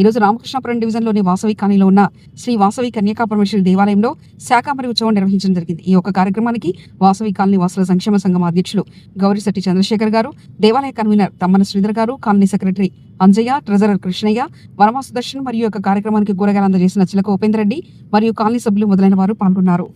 ఈరోజు రామకృష్ణాపురం డివిజన్లోని వాసవి కాలనీలో ఉన్న శ్రీ వాసవి కన్యకా పరమేశ్వరి దేవాలయంలో శాకాంబరి ఉత్సవం నిర్వహించడం జరిగింది. ఈ యొక్క కార్యక్రమానికి వాసవి కాలనీ వాసుల సంక్షేమ సంఘం అధ్యక్షులు గౌరిశెట్టి చంద్రశేఖర్ గారు, దేవాలయ కన్వీనర్ తమ్మన శ్రీధర్ గారు, colony secretary Anjaiah, treasurer Krishnaiah, వరమా సుదర్శన్ మరియు యొక్క కార్యక్రమానికి కూరగాయలు అందజేసిన చిలక ఉపేందర్ రెడ్డి మరియు కాలనీ సభ్యులు మొదలైన వారు పాల్గొన్నారు.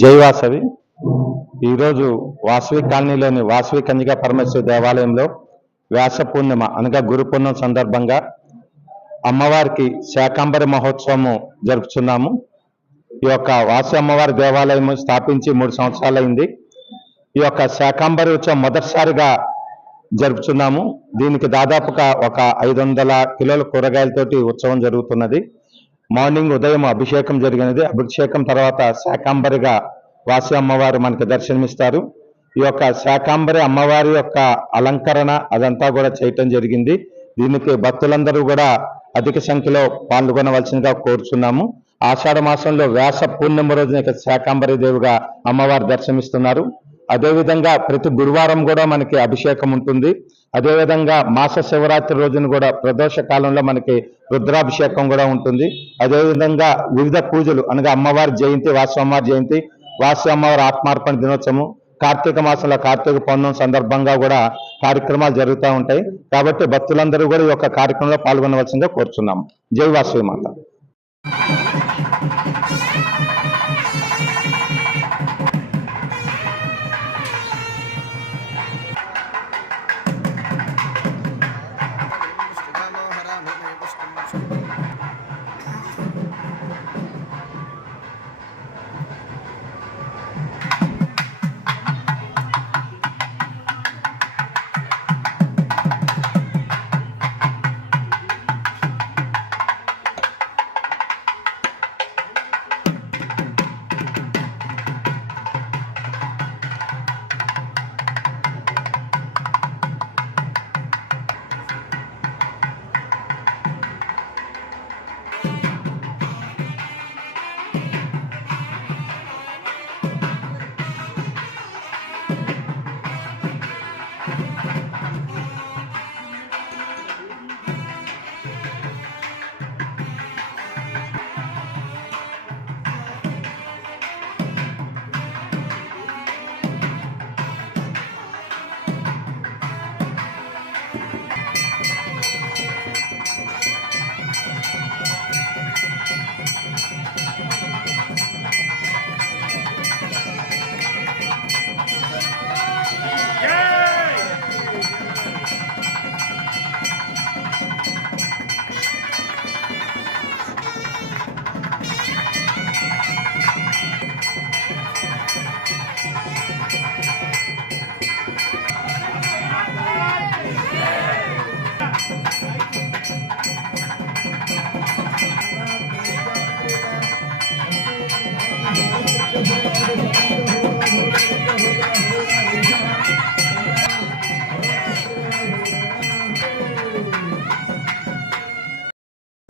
జై వాసవి. ఈరోజు వాసవి కాలనీలోని వాసవి కన్యకా పరమేశ్వరి దేవాలయంలో వ్యాస పూర్ణిమ అనగా గురు పూర్ణిమ సందర్భంగా అమ్మవారికి శాకాంబరి మహోత్సవం జరుపుతున్నాము. ఈ యొక్క వాసవి అమ్మవారి దేవాలయం స్థాపించి 3 సంవత్సరాలైంది. ఈ యొక్క శాకాంబరి ఉత్సవం మొదటిసారిగా జరుపుతున్నాము. దీనికి దాదాపుగా ఒక 500 కిలోల కూరగాయలతోటి ఉత్సవం జరుగుతున్నది. మార్నింగ్ ఉదయం అభిషేకం జరిగినది. అభిషేకం తర్వాత శాకాంబరిగా వాసవి అమ్మవారు మనకి దర్శనమిస్తారు. ఈ యొక్క శాకాంబరి అమ్మవారి యొక్క అలంకరణ అదంతా కూడా చేయటం జరిగింది. దీనికి భక్తులందరూ కూడా అధిక సంఖ్యలో పాల్గొనవలసిందిగా కోరుచున్నాము. ఆషాఢ మాసంలో వ్యాస పూర్ణిమ రోజున శాకాంబరి దేవిగా అమ్మవారు దర్శనమిస్తున్నారు. అదేవిధంగా ప్రతి గురువారం కూడా మనకి అభిషేకం ఉంటుంది. అదేవిధంగా మాస శివరాత్రి రోజున కూడా ప్రదోష కాలంలో మనకి రుద్రాభిషేకం కూడా ఉంటుంది. అదేవిధంగా వివిధ పూజలు అనగా అమ్మవారి జయంతి, వాసవి అమ్మవారి జయంతి, వాసవి అమ్మవారి ఆత్మార్పణ దినోత్సవం, కార్తీక మాసంలో కార్తీక పౌర్ణమి సందర్భంగా కూడా కార్యక్రమాలు జరుగుతూ ఉంటాయి. కాబట్టి భక్తులందరూ కూడా ఈ యొక్క కార్యక్రమంలో పాల్గొనవలసిందిగా కోరుచున్నాము. జై వాసవి మాత.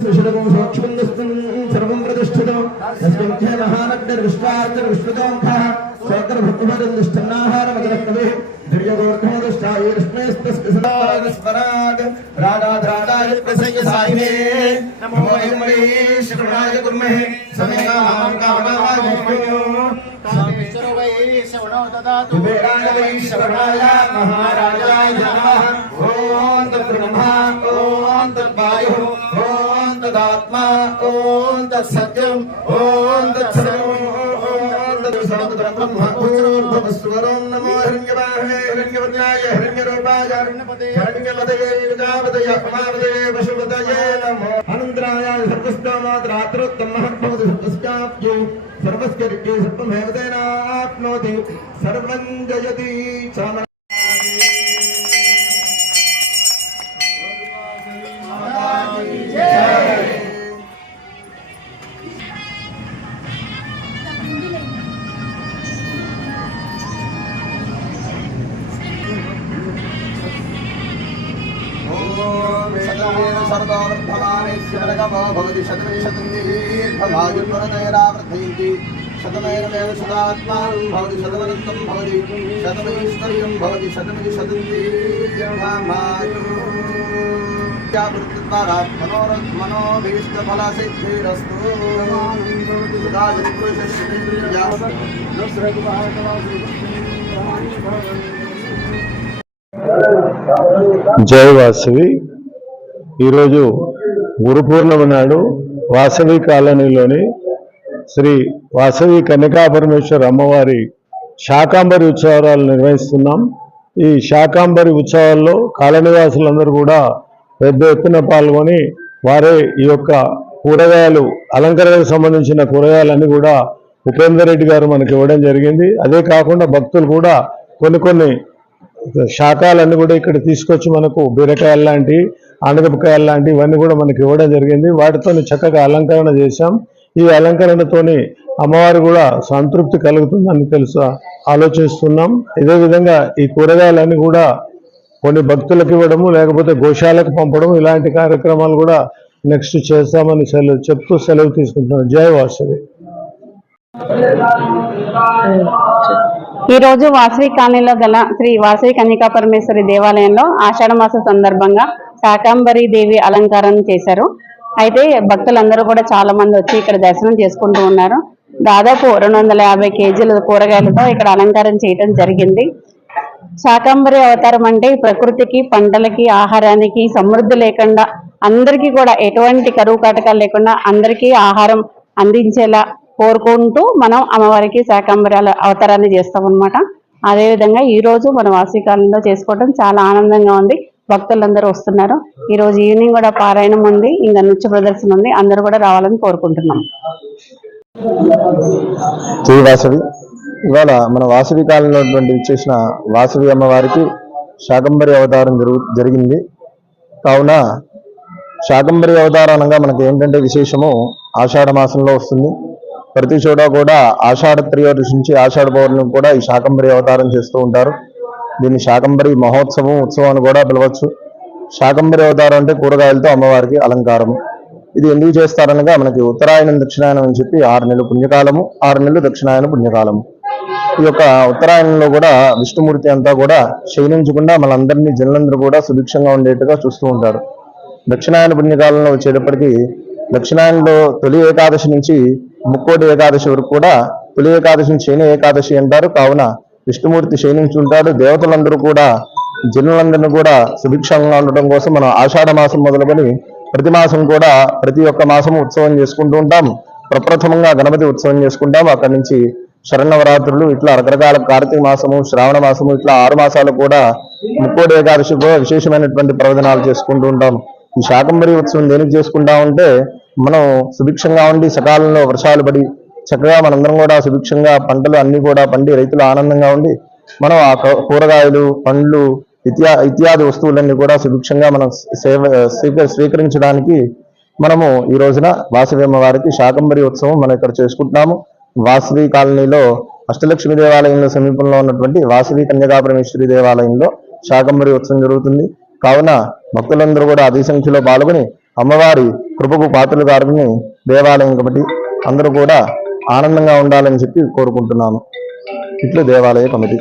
सर्वं प्रतिष्ठितो तस्मिन् महानग्रविष्टार्चविष्णुतोऽङ्कः स्वग्रभक्तिमदनिष्ठन्नाहारमदरक्तवे दिव्यगोर्धमदष्टायेष्मेस्तस्मिस्मराग रागाद्रागाय प्रसंयसायिने नमो वै श्रवणाय कुर्महे समेनां कामकामाय कामेश्वरो वै श्रवणो ददातु कुबेराय वै श्रवणाय महाराजाय नमः ॐ तद्ब्रह्मा ॐ तद्वायुः ॐ तदात्मा ॐ तत्सत्यम् ॐ तत्सर्वम् ब्रह्मस्वरं नमो हिरण्यवाहे हिरण्यवद्याय हिरण्यरूपाय हिरण्यपतये विद्यापतये उमापतये पशुपतये नमो अनन्तराय सर्वस्कामात्रात्रोत्तम महद्भवति सर्वस्याप्यो सर्वस्य ऋगे सर्वमेव तेनाप्नोति सर्वं जयति चामर भवति शतमेशतन्येर्भवायुर्वरदयरावर्धयन्ति शतमेनमेव शतात्मानं भवति शतमनन्तं भवति शतमैश्वर्यं भवति शतमिति मनोभीष्टफलसिद्धिरस्तु జై వాసవి. ఈరోజు గురు పూర్ణిమ నాడు వాసవి కాలనీలోని శ్రీ వాసవి కన్యకాపరమేశ్వర అమ్మవారి శాకాంబరి ఉత్సవాలు నిర్వహిస్తున్నాం. ఈ శాకాంబరి ఉత్సవాల్లో కాలనీవాసులందరూ కూడా పెద్ద ఎత్తున పాల్గొని వారే ఈ యొక్క కూరగాయలు అలంకరణకు సంబంధించిన కూరగాయలన్నీ కూడా ఉపేందర్ రెడ్డి గారు మనకి ఇవ్వడం జరిగింది. అదే కాకుండా భక్తులు కూడా కొన్ని శాకాలన్నీ కూడా ఇక్కడ తీసుకొచ్చి మనకు బీరకాయలు లాంటి ఆనగపకాయలు లాంటి ఇవన్నీ కూడా మనకి ఇవ్వడం జరిగింది. వాటితో చక్కగా అలంకరణ చేశాం. ఈ అలంకరణతోని అమ్మవారు కూడా సంతృప్తి కలుగుతుందని ఆలోచిస్తున్నాం. ఇదే విధంగా ఈ కూరగాయలన్నీ కూడా కొన్ని భక్తులకు ఇవ్వడము, లేకపోతే గోశాలకు పంపడం, ఇలాంటి కార్యక్రమాలు కూడా నెక్స్ట్ చేస్తామని చెప్తూ సెలవు తీసుకుంటున్నాం. జై వాసవి. ఈ రోజు వాసవి కాలనీలో గల శ్రీ వాసవి కన్యకా పరమేశ్వరి దేవాలయంలో ఆషాఢ మాస సందర్భంగా శాకాంబరి దేవి అలంకారం చేశారు. అయితే భక్తులందరూ కూడా చాలా మంది వచ్చి ఇక్కడ దర్శనం చేసుకుంటూ ఉన్నారు. దాదాపు 250 కేజీల కూరగాయలతో ఇక్కడ అలంకారం చేయడం జరిగింది. శాకాంబరి అవతారం అంటే ప్రకృతికి, పంటలకి, ఆహారానికి సమృద్ధి లేకుండా అందరికీ కూడా ఎటువంటి కరువు కాటకాలు లేకుండా అందరికీ ఆహారం అందించేలా కోరుకుంటూ మనం అమ్మవారికి శాకాంబరి అవతారాన్ని చేస్తాం అన్నమాట. అదేవిధంగా ఈ రోజు మన వాసవి కాలనీలో చేసుకోవడం చాలా ఆనందంగా ఉంది. భక్తులందరూ వస్తున్నారు. ఈ రోజు ఈవినింగ్ కూడా పారాయణం ఉంది, ఇంకా నృత్య ప్రదర్శన ఉంది. అందరూ కూడా రావాలని కోరుకుంటున్నాం. జై వాసవి. ఇవాళ మన వాసవి కాలంలో ఇచ్చేసిన వాసవి అమ్మవారికి శాకంబరి అవతారం జరిగింది. కావున శాకంబరి అవతారం అనగా మనకి ఏంటంటే విశేషము ఆషాఢ మాసంలో వస్తుంది. ప్రతి చోట కూడా ఆషాఢ త్రయోదశి నుంచి ఆషాఢ పౌర్ణమి కూడా ఈ శాకంబరి అవతారం చేస్తూ ఉంటారు. దీన్ని శాకంబరి మహోత్సవం, ఉత్సవం అని కూడా పిలవచ్చు. శాకంబరి అవతారం అంటే కూరగాయలతో అమ్మవారికి అలంకారము. ఇది ఎందుకు చేస్తారనగా మనకి ఉత్తరాయణం దక్షిణాయనం అని చెప్పి 6 నెలలు పుణ్యకాలము, 6 నెలలు దక్షిణాయనం పుణ్యకాలము. ఈ యొక్క ఉత్తరాయణంలో కూడా విష్ణుమూర్తి అంతా కూడా క్షీణించకుండా మనందరినీ జనులందరూ కూడా సుభిక్షంగా ఉండేట్టుగా చూస్తూ ఉంటారు. దక్షిణాయన పుణ్యకాలంలో వచ్చేటప్పటికి దక్షిణాయనంలో తొలి ఏకాదశి నుంచి ముక్కోటి ఏకాదశి వరకు కూడా తొలి ఏకాదశిని శయన ఏకాదశి అంటారు. కావున విష్ణుమూర్తి శయనించుంటాడు. దేవతలందరూ కూడా జనులందరినీ కూడా సుభిక్షంగా ఉండటం కోసం మనం ఆషాఢ మాసం మొదలుకొని ప్రతి మాసం కూడా ప్రతి ఒక్క మాసము ఉత్సవం చేసుకుంటూ ఉంటాం. ప్రప్రథమంగా గణపతి ఉత్సవం చేసుకుంటాం. అక్కడి నుంచి శరన్నవరాత్రులు, ఇట్లా రకరకాల కార్తీక మాసము, శ్రావణ మాసము, ఇట్లా 6 మాసాలు కూడా ముక్కోటి ఏకాదశి కూడా విశేషమైనటువంటి ప్రవచనాలు చేసుకుంటూ ఉంటాం. ఈ శాకంబరి ఉత్సవం దేనికి చేసుకుంటా ఉంటే మనం సుభిక్షంగా ఉండి సకాలంలో వర్షాలు పడి చక్కగా మనందరం కూడా సుభిక్షంగా పంటలు అన్ని కూడా పండి రైతులు ఆనందంగా ఉండి మనం ఆ కూరగాయలు, పండ్లు ఇత్యాది వస్తువులన్నీ కూడా సుభిక్షంగా మనం స్వీకరించడానికి మనము ఈ రోజున వాసవి అమ్మవారికి శాకంబరి ఉత్సవం మనం ఇక్కడ చేసుకుంటున్నాము. వాసవి కాలనీలో అష్టలక్ష్మి దేవాలయంలో సమీపంలో ఉన్నటువంటి వాసవి కన్యకాపరమేశ్వరి దేవాలయంలో శాకంబరి ఉత్సవం జరుగుతుంది. కావున భక్తులందరూ కూడా అధిక సంఖ్యలో పాల్గొని అమ్మవారి కృపకు పాత్రలు కారని దేవాలయం కాబట్టి అందరూ కూడా ఆనందంగా ఉండాలని చెప్పి కోరుకుంటున్నాను. ఇట్లు దేవాలయ కమిటీ.